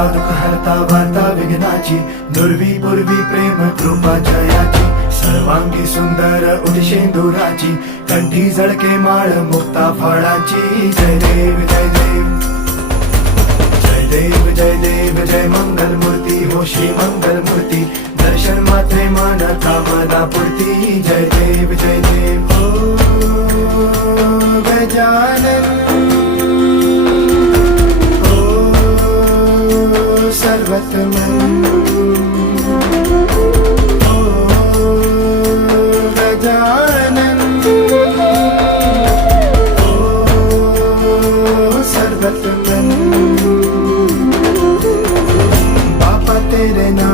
हरता दुःख हरता वार्ता विघ्नाची, दुर्वी पूर्वी प्रेम कृपा जयाची, सर्वांगी सुंदर उदिशेंदुराची, कंठी झळके माळ मुक्ता फळाची. जय देव जय देव जय देव जय देव जय मंगल मूर्ती हो श्री मंगल मूर्ती, दर्शन मात्रे मन कामना पूर्ती. जय देव जय देव हो गजानन सर्वतमन ओ गजानन ओ सर्वतमन. बापा तेरे नाम